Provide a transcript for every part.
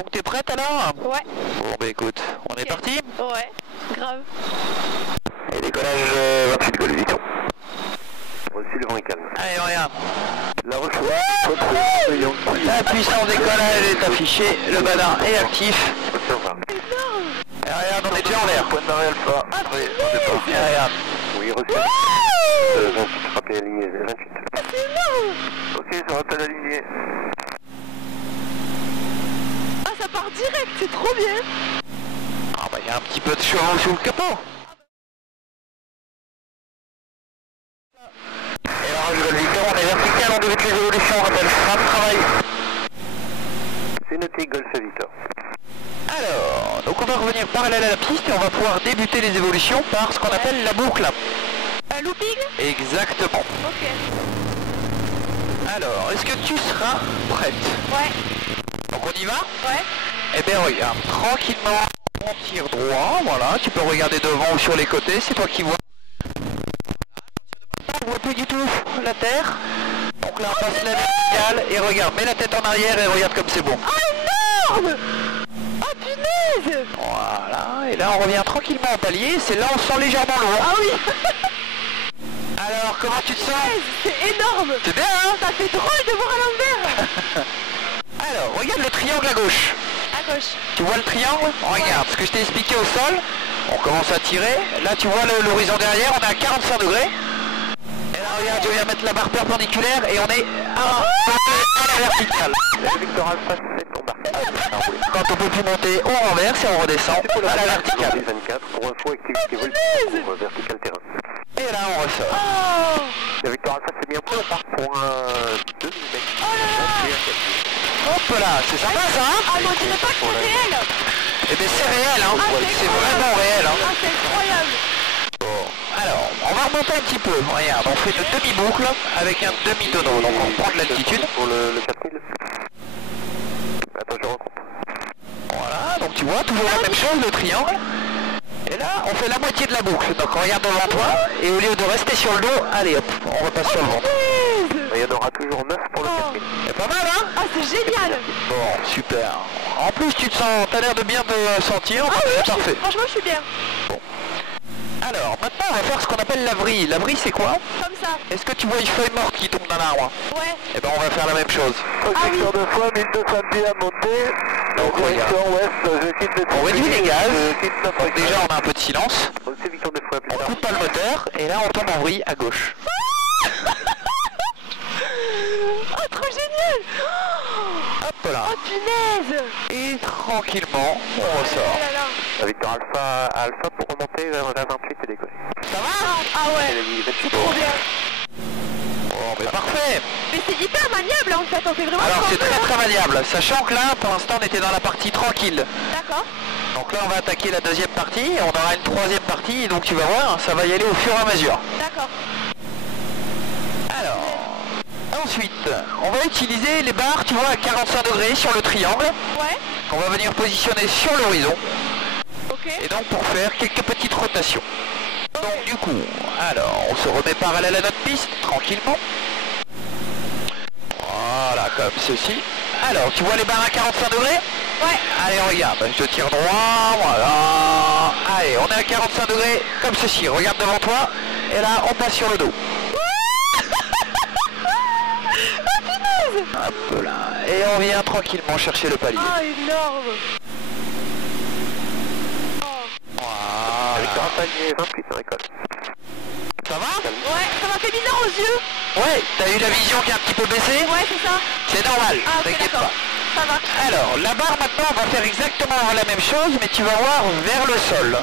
Donc t'es prête alors? Ouais. Bon bah écoute, on est parti? Ouais, grave. Et décollage 28 Golf Vuitton. Reçu, le vent est calme. Allez, regarde. La reçoit, La puissance décollage est affichée, le badin est actif. Énorme. Et regarde, on est déjà en l'air. Point d'arrêt alpha. Oui, on départ. Et regarde. Oui, reçu. 28, rappelez la lignée 28. C'est énorme. Ok, je rappelle la lignée. Ah, ça part direct, c'est trop bien. Ah bah il y a un petit peu de chevaux sous le capot. Et là, je le Victor, on est vertical, on débute les évolutions, on rappelle frein de travail. C'est noté Golf Victor. Alors, donc on va revenir parallèle à la piste et on va pouvoir débuter les évolutions par ce qu'on appelle la boucle. Un looping? Exactement. Ok. Alors, est-ce que tu seras prête? Ouais. Donc on y va? Ouais. Eh bien regarde, tranquillement, on tire droit, voilà, tu peux regarder devant ou sur les côtés, c'est toi qui vois. On voit plus du tout la terre. Donc là on passe la verticale et regarde, mets la tête en arrière et regarde comme c'est bon. Oh, énorme. Oh, punaise. Voilà, et là on revient tranquillement au palier, c'est là on sent légèrement lourd. Ah oui. Alors comment tu te sens? C'est énorme. C'est bien hein? Ça fait drôle de voir à l'envers. Alors, regarde le triangle à gauche. À gauche. Tu vois le triangle? Regarde, ce que je t'ai expliqué au sol, on commence à tirer. Là tu vois l'horizon derrière, on est à 45 degrés. Et là regarde, je viens mettre la barre perpendiculaire et on est à la verticale. Victor Alpha 7, on barre. Quand on peut plus monter, on renverse et on redescend à la verticale. 24, pour info, activité vol pour vertical terrain. Et là on ressort. Oh. La Victor Alpha c'est bien on part pour un 2 mm. Oh là là. Hop là, c'est sympa ça hein? Ah, mais on dirait pas que c'est réel. Eh bien c'est réel hein, Ah, c'est vraiment réel hein. Ah, c'est incroyable. Bon, alors, on va remonter un petit peu. Regarde, on fait une demi-boucle avec un demi-tonneau. Donc on prend de l'altitude. Pour le 4000. Attends, je recompte. Voilà, donc tu vois, toujours la même chose, le triangle. Et là, on fait la moitié de la boucle. Donc on regarde devant toi, et au lieu de rester sur le dos, allez hop, on repasse sur le ventre. Il y en aura toujours 9 pour le 4000. C'est pas mal, hein? Ah, c'est génial. Bon, super. En plus, tu te sens, t'as l'air de bien te sentir. Ah oui, c'est parfait. franchement, je suis bien. Alors, maintenant, on va faire ce qu'on appelle la vrille. La vrille, c'est quoi? Comme ça. Est-ce que tu vois une feuille morte qui tombe dans l'arbre? Ouais. Eh ben, on va faire la même chose. Secteur de fois, 1200 pieds à monter. Donc, Direction ouest, je quitte le On réduit les gaz. Donc Donc déjà, on a un peu de silence. C'est Victor de fois plus On tard. coupe pas le moteur et là on tombe en vrille à gauche. Oh, trop génial. Hop là. Oh, punaise. Et tranquillement on Oh ressort. là là. La Victor Alpha pour remonter vers la 28 et décoller. Ça va? Ah ouais. C'est trop bien. Bon mais parfait. Mais c'est hyper maniable en fait, on fait vraiment Alors ce c'est qu'on veut, très hein. très maniable. Sachant que là pour l'instant on était dans la partie tranquille. D'accord. Donc là on va attaquer la deuxième partie et on aura une troisième partie. Donc tu vas voir, ça va y aller au fur et à mesure. D'accord. Alors, ensuite, on va utiliser les barres, tu vois, à 45 degrés sur le triangle. Ouais. On va venir positionner sur l'horizon. Ok. Et donc pour faire quelques petites rotations. Donc du coup, alors on se remet parallèle à notre piste, tranquillement. Voilà, comme ceci. Alors, tu vois les barres à 45 degrés? Ouais. Allez, regarde, je tire droit, voilà. Allez, on est à 45 degrés, comme ceci. Regarde devant toi, et là, on passe sur le dos. Hop là, et on vient tranquillement chercher le palier. Ah, énorme. Voilà. Victor Alpha 28 en école. Ça va? Ouais, ça m'a fait bizarre aux yeux. Ouais, t'as eu la vision qui est un petit peu baissée? Ouais, c'est ça. C'est normal, Ah, ok, t'inquiète d'accord. pas. Ça va. Alors, la barre maintenant, on va faire exactement la même chose, mais tu vas voir vers le sol.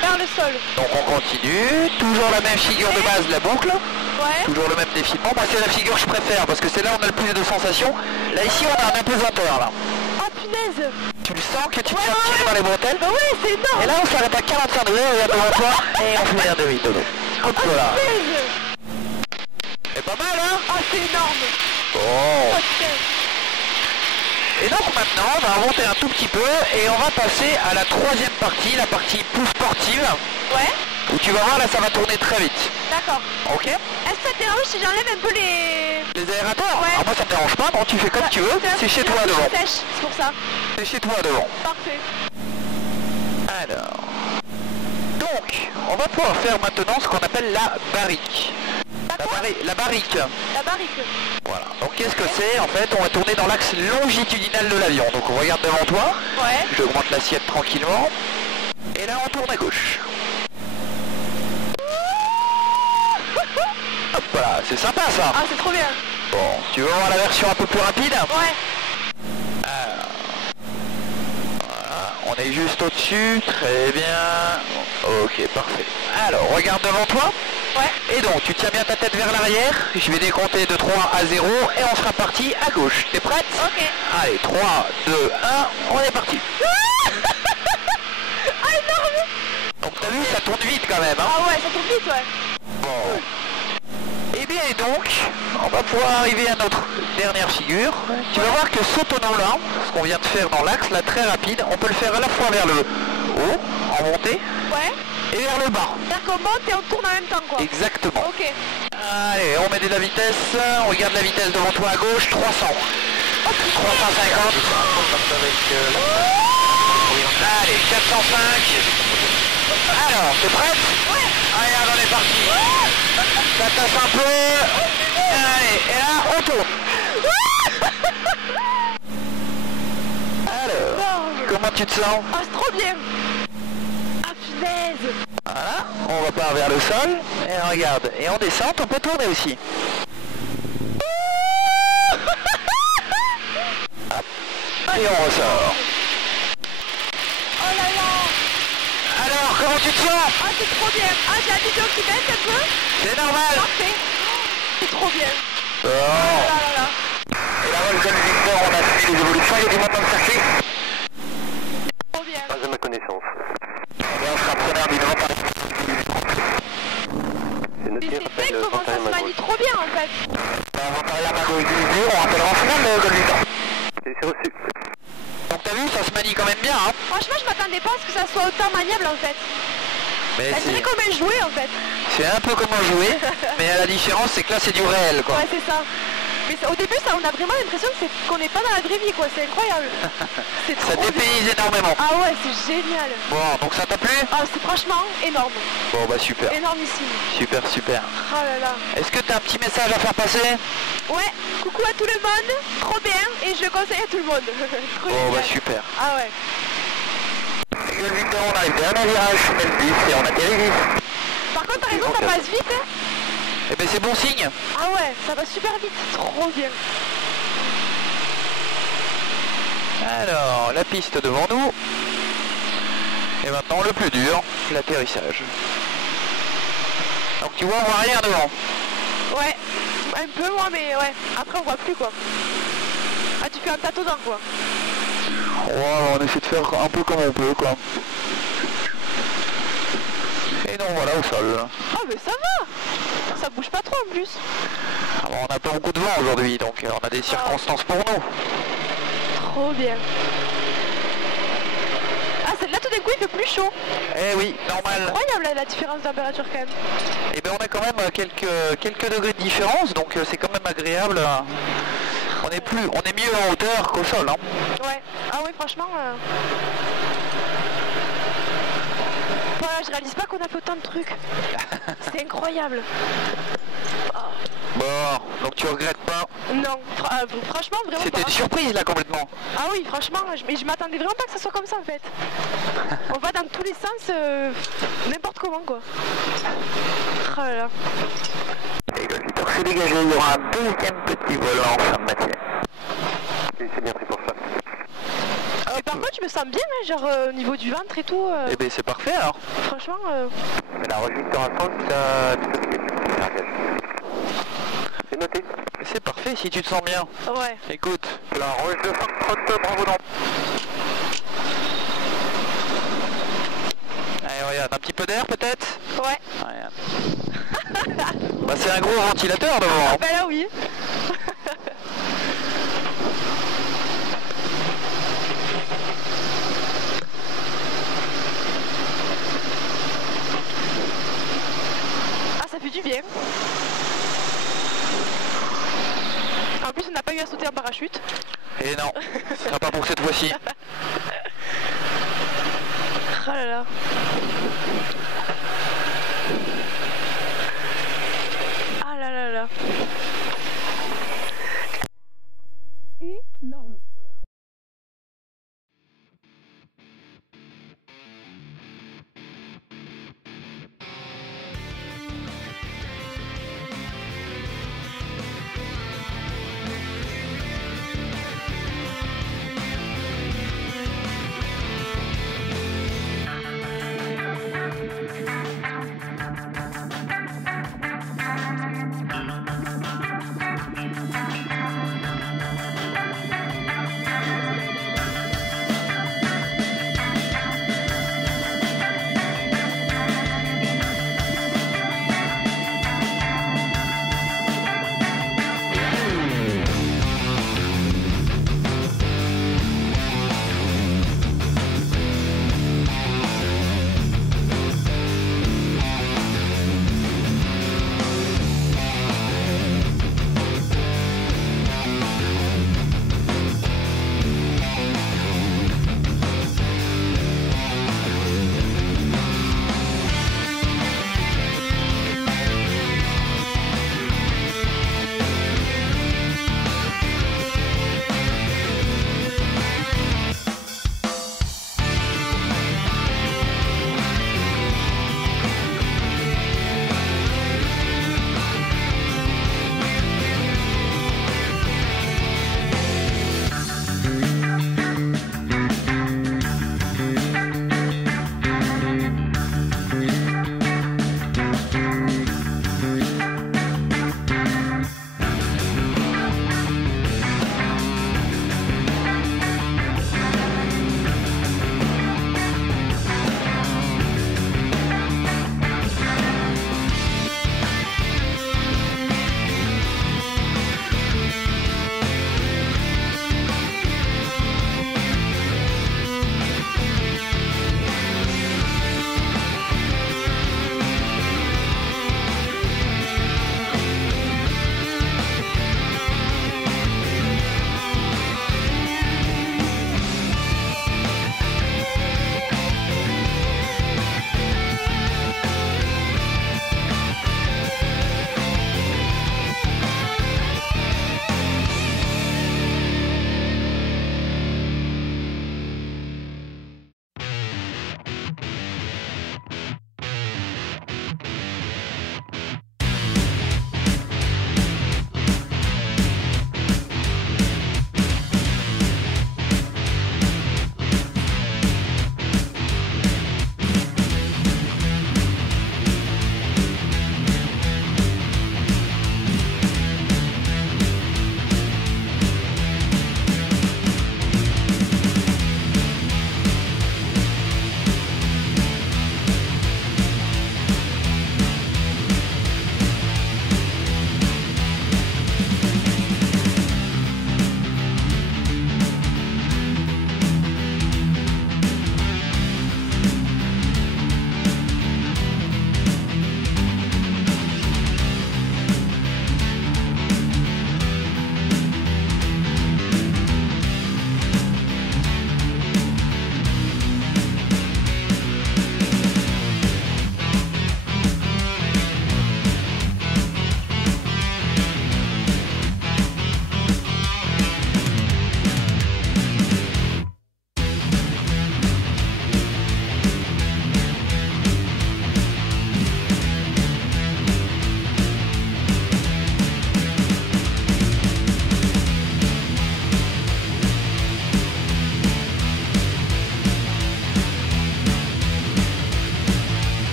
Vers le sol. Donc on continue, toujours la même figure de base, la boucle, Ouais. toujours le même défilement. Moi c'est la figure que je préfère, parce que c'est là où on a le plus de sensations. Là ici on a un apesanteur là. Oh, punaise. Tu le sens que tu te fais tirer dans les bretelles? Bah ouais, c'est énorme. Et là on s'arrête à 45 degrés, regarde devant toi, et on fait un demi-tonneau. Hop Oh, là. punaise. C'est pas mal hein? Oh, c'est énorme. Bon. Oh, putain. Et donc maintenant on va remonter un tout petit peu et on va passer à la troisième partie, la partie plus sportive, Ouais. où tu vas voir là ça va tourner très vite. D'accord. Ok? Est-ce que ça te dérange si j'enlève un peu les... Les aérateurs? Ouais. Ah Alors moi ça me dérange pas, non, tu fais comme tu veux, c'est chez toi devant. Sèche, c'est pour ça. C'est chez toi devant. Parfait. Alors, donc, on va pouvoir faire maintenant ce qu'on appelle la barrique. La barrique. La barrique. Voilà. Donc qu'est-ce que c'est? En fait, on va tourner dans l'axe longitudinal de l'avion. Donc on regarde devant toi. Ouais. J'augmente l'assiette tranquillement. Et là, on tourne à gauche. Hop là, c'est sympa ça. Ah, c'est trop bien. Bon, tu veux voir la version un peu plus rapide? Ouais. Alors, voilà, on est juste au-dessus, très bien. Ok, parfait. Alors, regarde devant toi. Ouais. Et donc, tu tiens bien ta tête vers l'arrière. Je vais décompter de 3 à 0 et on sera parti à gauche. T'es prête? Ok. Allez, 3, 2, 1, on est parti. Ah, énorme. Donc t'as vu, ça tourne vite quand même. Hein? Ah ouais, ça tourne vite, ouais. Bon. Et bien et donc, on va pouvoir arriver à notre dernière figure. Tu vas voir que ce tonneau là, ce qu'on vient de faire dans l'axe, là très rapide, on peut le faire à la fois vers le haut, en montée, Ouais. et vers le bas. C'est-à-dire qu'on monte et on tourne en même temps, quoi. Exactement. Ok. Allez, on met de la vitesse, on regarde la vitesse devant toi à gauche, 300. 350. Allez, 405. Alors, t'es prête? Ouais. Allez, on est parti. Ça tasse un peu. Allez, et là, on tourne. Alors, Non. comment tu te sens? Ah, c'est trop bien. Ah, punaise. Voilà, on repart vers le sol. Et regarde, et on descend, on peut tourner aussi. Hop. Et on ressort. Oh là là. Alors, comment tu te sens? Ah, c'est trop bien. Ah, j'ai la vidéo qui baisse un peu. C'est normal. Parfait. C'est trop bien. Bon. Oh là là là. Et là, le Golf Victor, on a suivi les évolutions, il y a du monde dans le circuit. Trop bien. Pas de ma connaissance. Et on sera preneur du nouveau Paris. C'est Mais noté, c'est rappel fait comment ça se manie trop bien, en fait. On va parler à ma gauche du jour, on rappellera en finale le Golf Victor. C'est reçu. Donc t'as vu, ça se manie quand même bien, hein. Franchement, je m'attendais pas à ce que ça soit autant maniable, en fait. Mais Ça dirait comme un jouet, en fait. c'est un peu comme un jouet, mais la différence c'est que là c'est du réel, quoi. Ouais, c'est ça. Mais au début, ça, on a vraiment l'impression que qu'on n'est pas dans la vraie vie, quoi. C'est incroyable. C'est Ça trop bien. dépayse énormément. Ah ouais, c'est génial. Bon, donc ça t'a plu? Ah, c'est franchement énorme. Bon bah super, Énormissime. super, super. Oh là là. Est-ce que t'as un petit message à faire passer? Ouais, coucou à tout le monde. Trop bien. Et je le conseille à tout le monde. Trop Bon bah génial. super. Ah ouais. Golf Victor, on arrive dernier virage, on met le 10 et on atterrit vite. Par contre, t'as raison, ça passe vite. Hein. Eh ben c'est bon signe. Ah ouais, ça va super vite. Trop bien. Alors, la piste devant nous. Et maintenant le plus dur, l'atterrissage. Donc tu vois, on voit rien devant. Ouais. Un peu moins, mais ouais. Après, on voit plus, quoi. Ah, tu fais un tâtonnement, quoi. Ouais, on essaie de faire un peu comme on peut, quoi. Et donc voilà au sol. Ah, mais ça va. Ça bouge pas trop, en plus. Alors, on n'a pas beaucoup de vent aujourd'hui, donc on a des circonstances pour nous. Trop bien. Ah, là, tout d'un coup, il fait plus chaud. Eh oui, normal. Incroyable, la différence de température, quand même. Et ben on a quand même quelques degrés de différence, donc c'est quand même agréable. On est mieux en hauteur qu'au sol, hein. Ouais. Ah oui, franchement... Voilà, je réalise pas qu'on a fait autant de trucs. C'est incroyable. Bon, donc tu regrettes pas? Non, franchement, vraiment C'était pas. une surprise là complètement. Ah oui, franchement, mais je m'attendais vraiment pas que ça soit comme ça, en fait. On va dans tous les sens, n'importe comment, quoi. Oh là là. Et le Victor s'est dégagé, il y aura un deuxième petit volant en fin de matinée. Et c'est bien pris pour ça. Mais par contre, je me sens bien, hein, genre au niveau du ventre et tout. Eh ben c'est parfait alors. Franchement, Mais la Roche Victor à 30, ça... C'est noté. C'est parfait si tu te sens bien. ouais. Écoute, La Roche de Foxtrot, bravo non. allez regarde, un petit peu d'air peut-être? Ouais. Regarde. Bah c'est un gros ventilateur devant. Ah bah là, oui. Ah, ça fait du bien. En plus on n'a pas eu à sauter en parachute. Et non, ce sera pas pour cette fois-ci. Oh là là. Ah là là là.